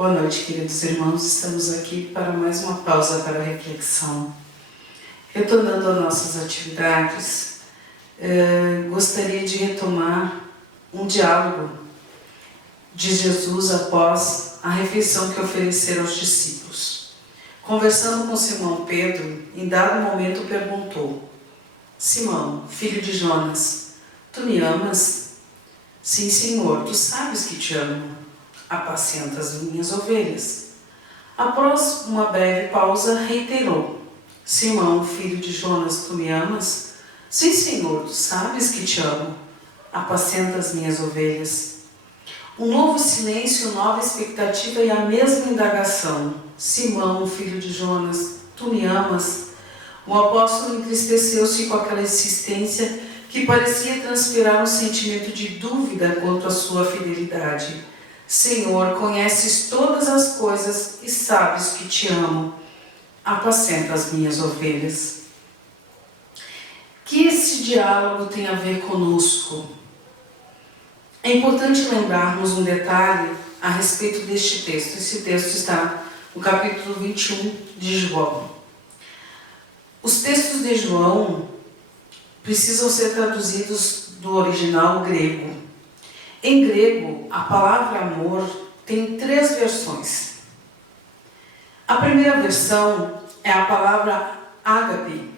Boa noite, queridos irmãos. Estamos aqui para mais uma pausa para a reflexão. Retornando às nossas atividades, gostaria de retomar um diálogo de Jesus após a refeição que ofereceram aos discípulos. Conversando com Simão Pedro, em dado momento perguntou: Simão, filho de Jonas, tu me amas? Sim, Senhor, tu sabes que te amo. Apacenta as minhas ovelhas. Após uma breve pausa, reiterou: Simão, filho de Jonas, tu me amas? Sim, Senhor, tu sabes que te amo. Apacenta as minhas ovelhas. Um novo silêncio, nova expectativa e a mesma indagação. Simão, filho de Jonas, tu me amas? O apóstolo entristeceu-se com aquela insistência que parecia transpirar um sentimento de dúvida quanto à sua fidelidade. Senhor, conheces todas as coisas e sabes que te amo. Apacenta as minhas ovelhas. Que esse diálogo tem a ver conosco? É importante lembrarmos um detalhe a respeito deste texto. Esse texto está no capítulo 21 de João. Os textos de João precisam ser traduzidos do original grego. Em grego, a palavra amor tem 3 versões. A primeira versão é a palavra ágape,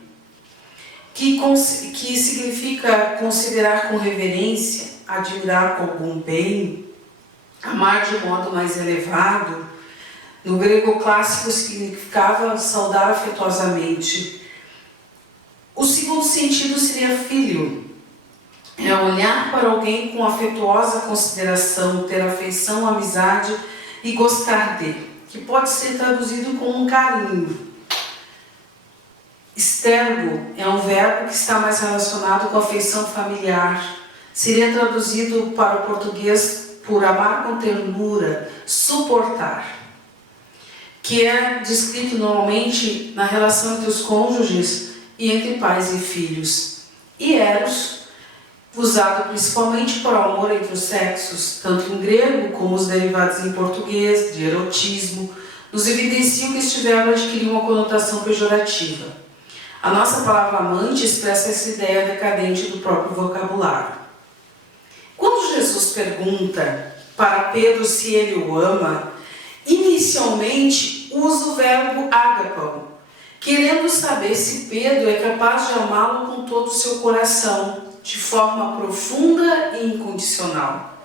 que significa considerar com reverência, admirar com algum bem, amar de modo mais elevado. No grego clássico significava saudar afetuosamente. O segundo sentido seria filho. É olhar para alguém com afetuosa consideração, ter afeição, amizade e gostar dele, que pode ser traduzido como um carinho. Estergo é um verbo que está mais relacionado com afeição familiar. Seria traduzido para o português por amar com ternura, suportar, que é descrito normalmente na relação entre os cônjuges e entre pais e filhos. E eros, usado principalmente para o amor entre os sexos, tanto em grego como os derivados em português, de erotismo, nos evidenciam que este verbo adquiriu uma conotação pejorativa. A nossa palavra amante expressa essa ideia decadente do próprio vocabulário. Quando Jesus pergunta para Pedro se ele o ama, inicialmente usa o verbo ágapão, querendo saber se Pedro é capaz de amá-lo com todo o seu coração, de forma profunda e incondicional.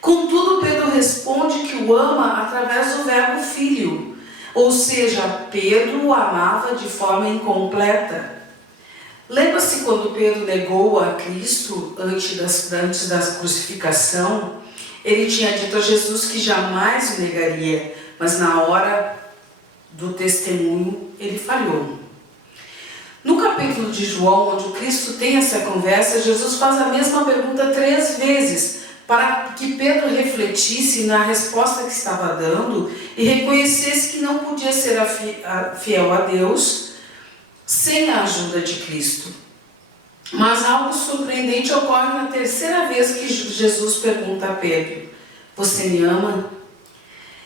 Contudo, Pedro responde que o ama através do verbo filho, ou seja, Pedro o amava de forma incompleta. Lembra-se quando Pedro negou a Cristo antes da crucificação? Ele tinha dito a Jesus que jamais o negaria, mas na hora do testemunho ele falhou. No capítulo de João, onde o Cristo tem essa conversa, Jesus faz a mesma pergunta 3 vezes, para que Pedro refletisse na resposta que estava dando e reconhecesse que não podia ser fiel a Deus sem a ajuda de Cristo. Mas algo surpreendente ocorre na 3ª vez que Jesus pergunta a Pedro: você me ama?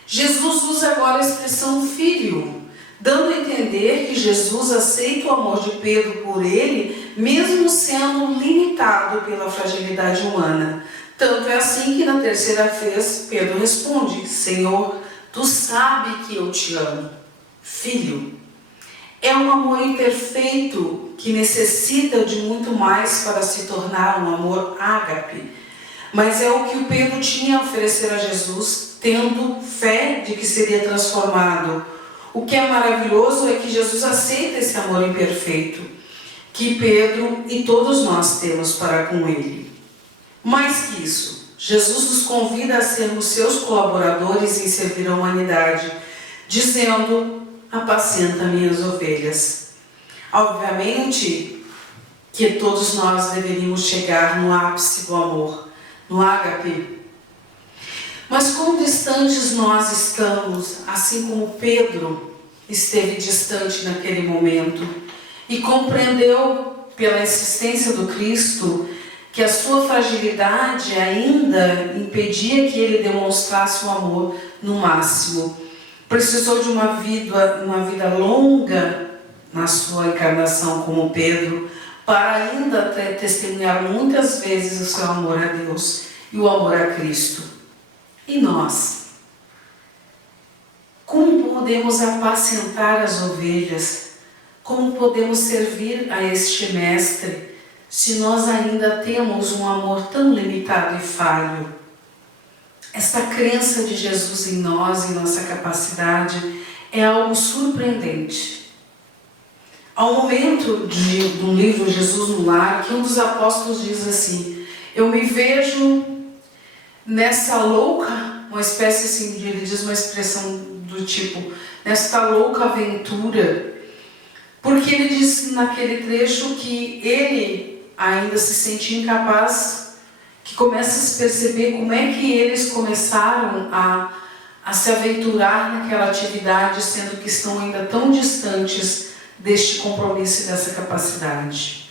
Jesus usa agora a expressão filho, dando a entender que Jesus aceita o amor de Pedro por ele, mesmo sendo limitado pela fragilidade humana. Tanto é assim que na 3ª vez Pedro responde: Senhor, tu sabes que eu te amo. Filho. É um amor imperfeito que necessita de muito mais para se tornar um amor ágape. Mas é o que o Pedro tinha a oferecer a Jesus, tendo fé de que seria transformado. O que é maravilhoso é que Jesus aceita esse amor imperfeito, que Pedro e todos nós temos para com ele. Mais que isso, Jesus nos convida a sermos seus colaboradores em servir a humanidade, dizendo: apacenta minhas ovelhas. Obviamente que todos nós deveríamos chegar no ápice do amor, no ágape. Mas quão distantes nós estamos, assim como Pedro esteve distante naquele momento e compreendeu pela insistência do Cristo que a sua fragilidade ainda impedia que ele demonstrasse o amor no máximo. Precisou de uma vida longa na sua encarnação como Pedro, para ainda testemunhar muitas vezes o seu amor a Deus e o amor a Cristo. E nós? Como podemos apacentar as ovelhas? Como podemos servir a este Mestre, se nós ainda temos um amor tão limitado e falho? Esta crença de Jesus em nós, em nossa capacidade, é algo surpreendente. Há um momento do livro Jesus no Lar, que um dos apóstolos diz assim: eu me vejo nessa louca, uma espécie assim, ele diz uma expressão do tipo, nesta louca aventura, porque ele diz naquele trecho que ele ainda se sentia incapaz, que começa a se perceber como é que eles começaram a se aventurar naquela atividade, sendo que estão ainda tão distantes deste compromisso e dessa capacidade.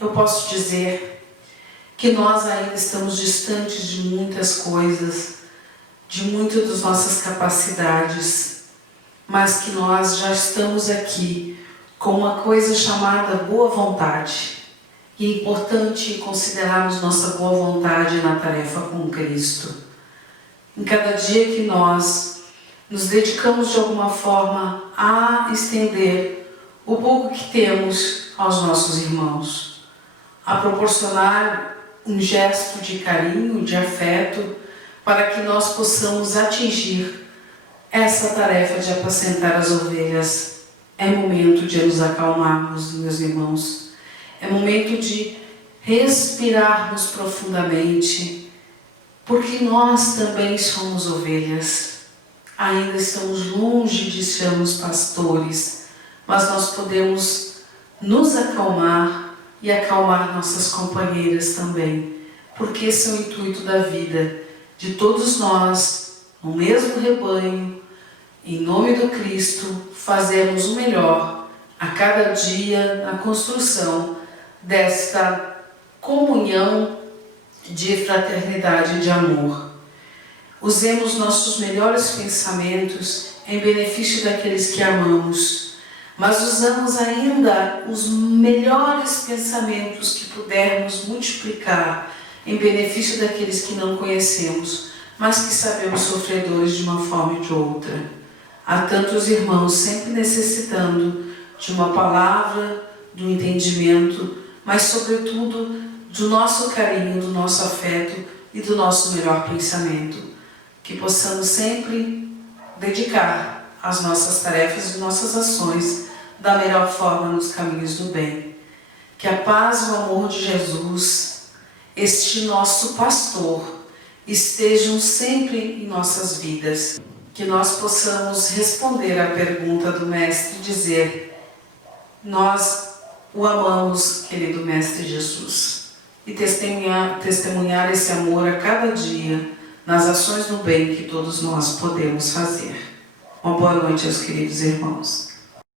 Eu posso dizer que nós ainda estamos distantes de muitas coisas, de muitas das nossas capacidades, mas que nós já estamos aqui com uma coisa chamada boa vontade. E é importante considerarmos nossa boa vontade na tarefa com Cristo. Em cada dia que nós nos dedicamos de alguma forma a estender o pouco que temos aos nossos irmãos, a proporcionar um gesto de carinho, de afeto, para que nós possamos atingir essa tarefa de apacentar as ovelhas. É momento de nos acalmarmos, meus irmãos. É momento de respirarmos profundamente, porque nós também somos ovelhas. Ainda estamos longe de sermos pastores, mas nós podemos nos acalmar e acalmar nossas companheiras também, porque esse é o intuito da vida, de todos nós, no mesmo rebanho, em nome do Cristo, fazermos o melhor a cada dia na construção desta comunhão de fraternidade e de amor. Usemos nossos melhores pensamentos em benefício daqueles que amamos, mas usamos ainda os melhores pensamentos que pudermos multiplicar em benefício daqueles que não conhecemos, mas que sabemos sofredores de uma forma ou de outra. Há tantos irmãos sempre necessitando de uma palavra, do entendimento, mas sobretudo do nosso carinho, do nosso afeto e do nosso melhor pensamento. Que possamos sempre dedicar as nossas tarefas e nossas ações da melhor forma nos caminhos do bem. Que a paz e o amor de Jesus, este nosso pastor, estejam sempre em nossas vidas. Que nós possamos responder à pergunta do Mestre e dizer: nós o amamos, querido Mestre Jesus, e testemunhar esse amor a cada dia nas ações do bem que todos nós podemos fazer. Uma boa noite aos queridos irmãos.